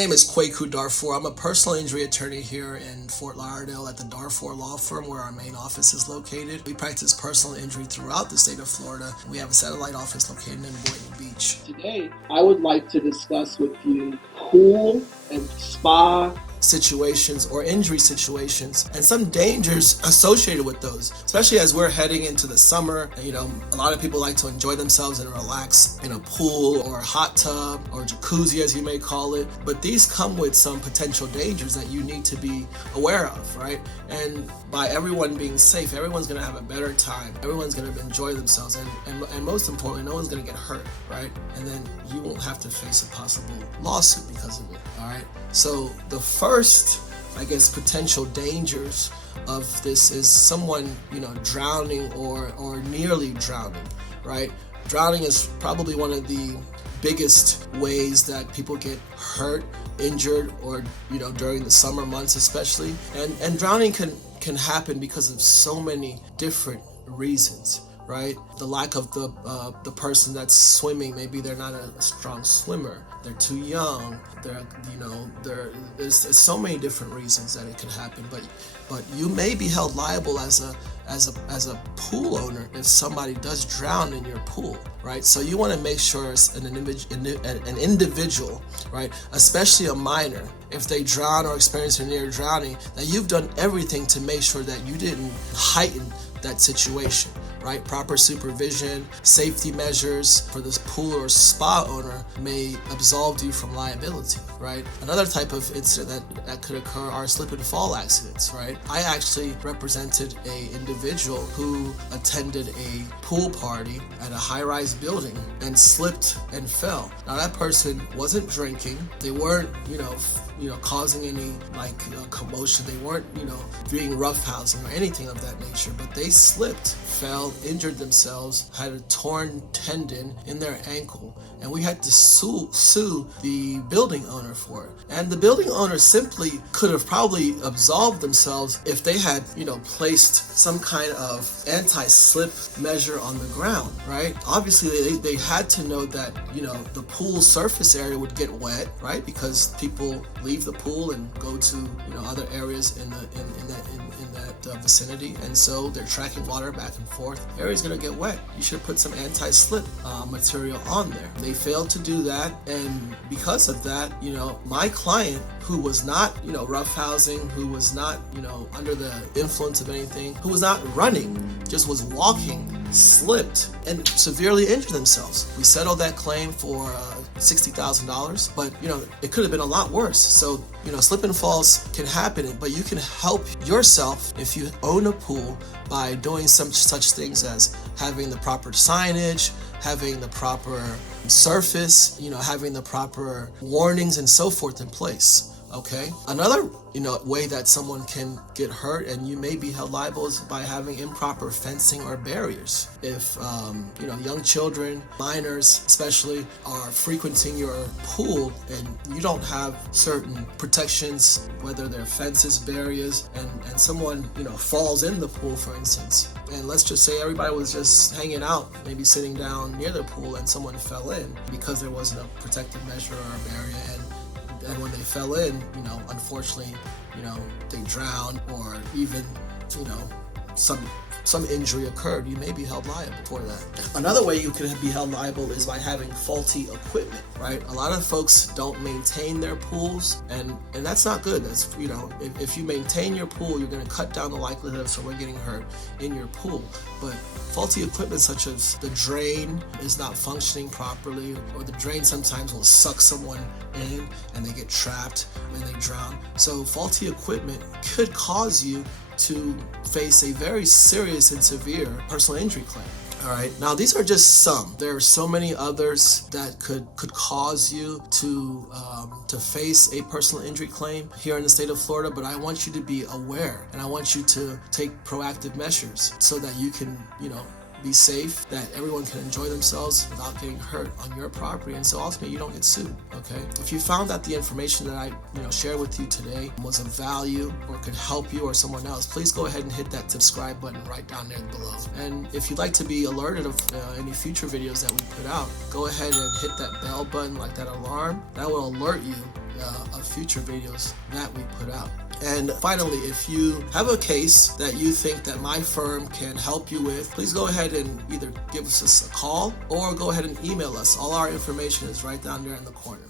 name is Kweku Darfoor. I'm a personal injury attorney here in Fort Lauderdale at the Darfoor Law Firm, where our main office is located. We practice personal injury throughout the state of Florida. We have a satellite office located in Boynton Beach. Today, I would like to discuss with you pool and spa situations or injury situations and some dangers associated with those, especially as we're heading into the summer. A lot of people like to enjoy themselves and relax in a pool or a hot tub or jacuzzi, as you may call it, but these come with some potential dangers that you need to be aware of, right? And by everyone being safe, everyone's going to have a better time, everyone's going to enjoy themselves, and most importantly, no one's going to get hurt, right? And then you won't have to face a possible lawsuit because of it. All right, so the first, potential dangers of this is someone, drowning or nearly drowning, right? Drowning is probably one of the biggest ways that people get hurt, injured, or, during the summer months especially. And drowning can happen because of so many different reasons, right? The lack of the person that's swimming, maybe they're not a strong swimmer, they're too young, there's so many different reasons that it can happen, but you may be held liable as a pool owner if somebody does drown in your pool, right? So you want to make sure as an individual, right, especially a minor, if they drown or experience a near drowning, that you've done everything to make sure that you didn't heighten that situation, right? Proper supervision, safety measures for this pool or spa owner may absolve you from liability, right? Another type of incident that could occur are slip and fall accidents, right? I actually represented an individual who attended a pool party at a high-rise building and slipped and fell. Now that person wasn't drinking, they weren't, causing any commotion. They weren't, being roughhousing or anything of that nature, but they slipped, fell, injured themselves, had a torn tendon in their ankle, and we had to sue the building owner for it. And the building owner simply could have probably absolved themselves if they had, placed some kind of anti-slip measure on the ground, right? Obviously, they had to know that, the pool surface area would get wet, right? Because people leave the pool and go to, other areas in that vicinity, and so they're tracking water back and forth. The area's gonna get wet. You should put some anti-slip material on there. They failed to do that, and because of that, my client, who was not, roughhousing, who was not, under the influence of anything, who was not running, just was walking, slipped and severely injured themselves. We settled that claim for $60,000, but it could have been a lot worse. So slip and falls can happen, but you can help yourself if you own a pool by doing some such things as having the proper signage, having the proper surface, having the proper warnings and so forth in place. Okay. Another, way that someone can get hurt and you may be held liable is by having improper fencing or barriers. If, young children, minors especially, are frequenting your pool and you don't have certain protections, whether they're fences, barriers, and someone, falls in the pool, for instance, and let's just say everybody was just hanging out, maybe sitting down near the pool, and someone fell in because there wasn't a protective measure or a barrier, and when they fell in, unfortunately, they drowned, or even, some injury occurred, you may be held liable for that. Another way you can be held liable is by having faulty equipment, right? A lot of folks don't maintain their pools, and that's not good. That's, if you maintain your pool, you're going to cut down the likelihood of someone getting hurt in your pool. But faulty equipment such as the drain is not functioning properly, or the drain sometimes will suck someone in and they get trapped and they drown. So faulty equipment could cause you to face a very serious and severe personal injury claim. All right. Now, these are just some. There are so many others that could cause you to face a personal injury claim here in the state of Florida. But I want you to be aware, and I want you to take proactive measures so that you can, be safe, that everyone can enjoy themselves without getting hurt on your property, and so ultimately you don't get sued. Okay. If you found that the information that I shared with you today was of value or could help you or someone else, please go ahead and hit that subscribe button right down there below. And if you'd like to be alerted of any future videos that we put out, go ahead and hit that bell button, like that alarm. That will alert you of future videos that we put out. And finally, if you have a case that you think that my firm can help you with, please go ahead and either give us a call or go ahead and email us. All our information is right down there in the corner.